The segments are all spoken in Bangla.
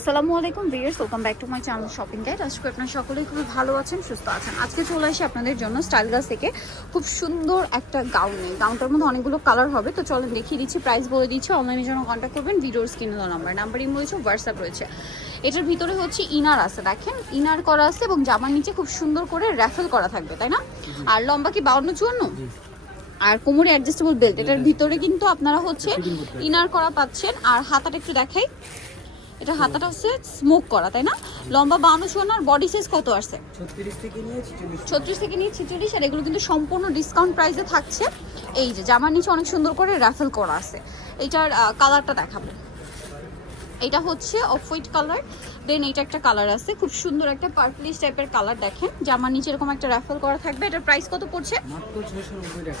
আসসালামু আলাইকুম viewers welcome back to my channel shopping guide. আজকে আপনারা সকলেই খুবই ভালো আছেন সুস্থ আছেন। আজকে চলে আসি আপনাদের জন্য স্টাইল গাছ থেকে খুব সুন্দর একটা গাউন নেই গাউনটার মধ্যে অনেকগুলো কালার হবে তো চলেন দেখিয়ে দিচ্ছি প্রাইস বলে দিচ্ছি অনলাইনের জন্য কন্ট্যাক্ট করবেন ভিডিওর স্ক্রিনে দেওয়া নাম্বার। নাম্বার ইম রয়েছে হোয়াটসঅ্যাপ রয়েছে। এটার ভিতরে হচ্ছে ইনার আছে দেখেন ইনার করা আছে এবং জামার নিচে খুব সুন্দর করে র্যাফেল করা থাকবে তাই না? আর লম্বা কি বাউন্ন চুয়ান্ন? আর কোমরে অ্যাডজাস্টেবল বেল্ট এটার ভিতরে কিন্তু আপনারা হচ্ছে ইনার করা পাচ্ছেন। আর হাতাটা একটু দেখাই। এটা হাতাটা হচ্ছে স্মোক করা তাই না? লম্বা বাউন্ন চুয়ান্ন আর বডি সাইজ কত আসছে? ছত্রিশ থেকে নিয়ে ছিচল্লিশ। আর এগুলো কিন্তু সম্পূর্ণ ডিসকাউন্ট প্রাইসে থাকছে। এই যে জামার নিচে অনেক সুন্দর করে রাফেল করা আছে। এইটার কালারটা দেখাবো। এটা হচ্ছে অফ হোয়াইট কালার দেন এটা একটা কালার আছে খুব সুন্দর একটা পার্পলিশ টাইপের কালার দেখেন জামার নিচে এরকম একটা রাফেল করা থাকবে এটার প্রাইস কত পড়ছে?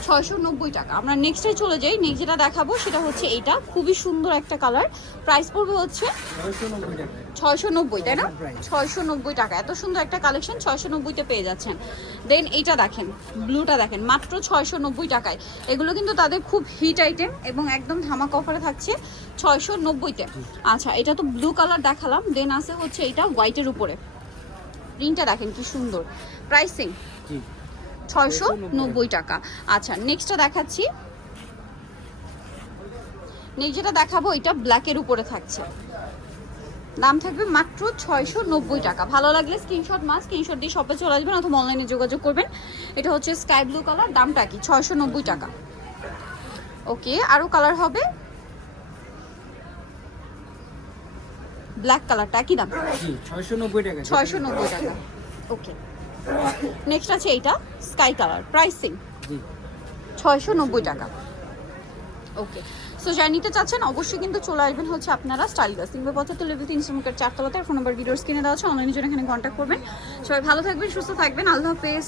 ছয়শো নব্বই টাকা। আমরা নেক্সটে চলে যাই নেক্সট যেটা দেখাবো সেটা হচ্ছে এইটা খুবই সুন্দর একটা কালার প্রাইস পড়বে হচ্ছে ছয়শো নব্বই তাই না? ছয়শো নব্বই টাকা এত সুন্দর একটা কালেকশন ছয়শো নব্বইতে পেয়ে যাচ্ছেন। দেন এইটা দেখেন ব্লুটা দেখেন মাত্র ছয়শো নব্বই টাকায়। এগুলো কিন্তু তাদের খুব হিট আইটেম এবং একদম ধামাক অফারে থাকছে ছয়শো নব্বইতে আচ্ছা এটা তো ব্লু কালার দেখালাম দেন আছে হচ্ছে এটা হোয়াইটের উপরে। প্রিন্টটা দেখেন কি সুন্দর। প্রাইসিং জি। ছয়শো নব্বই। টাকা। আচ্ছা নেক্সটটা দেখাচ্ছি। নেক্সট যেটা দেখাবো এটা ব্ল্যাকের উপরে থাকছে। দাম থাকবে মাত্র ছয়শো নব্বই টাকা। ভালো লাগলে স্ক্রিনশট মাস স্ক্রিনশট দিয়ে শপে চলে আসবেন অথবা অনলাইনে যোগাযোগ করবেন। এটা হচ্ছে স্কাই ব্লু কালার দামটা কি? ছয়শো নব্বই টাকা। ওকে আরও কালার হবে? ব্ল্যাক কালারটা কি দাম? ছয়শো নব্বই টাকা। ছয়শো নব্বই টাকা। ওকে নেক্সট আছে এইটা স্কাই কালার প্রাইসিং জি। ছয়শো নব্বই টাকা। ওকে সো যারা নিতে চাচ্ছেন অবশ্যই কিন্তু চলে আসবেন হচ্ছে আপনারা স্টাইল গাছ তিনবার পঁচাত্তর লেভেল তিন শ্রমিকের চারতলাতে। ফোন নাম্বার ভিডিওর স্ক্রিনে দেওয়া আছে। অনলাইনের জন্য এখানে কন্ট্যাক্ট করবেন। সবাই ভালো থাকবেন সুস্থ থাকবেন। আল্লাহ হাফেজ।